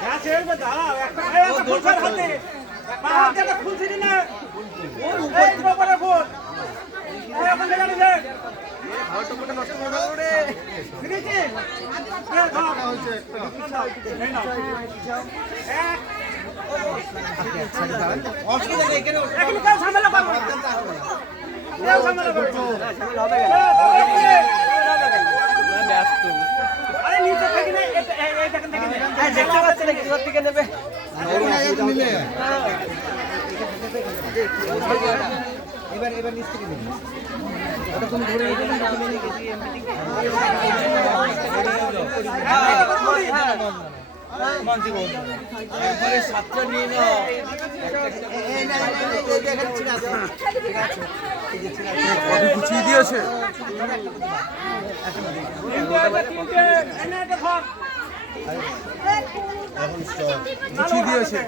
হ্যাঁ ছেড়বে দাও একটা ভাই আছে ফুলছার হাতে পাহাড় থেকে ফুল ছিনি না এই প্রপারে ফুল এই এখন দেখা দিছে ঘরটা পুরো নষ্ট করে দাও রে ফিরেছি এ ধর হচ্ছে একটা এই নাও এক অসুবিধা নেই কেন এখন কাজ ঝামেলা করব না কেউ ঝামেলা করবে ঝামেলা হবে কেন ব্যস্ত আরে নিচে থাকি না এই দেখেন দেখেন হ্যাঁ দেখতে পাচ্ছেন কি ওর দিকে নেবে এবার নিচ থেকে নেবে ওটা তুমি ধরে নিতে মানছি বল একবারে সাতটা নিয়ে নাও এই না এই দেখেন ঠিক আছে কত গুছিয়ে দিয়েছে গুছিয়ে দিয়েছে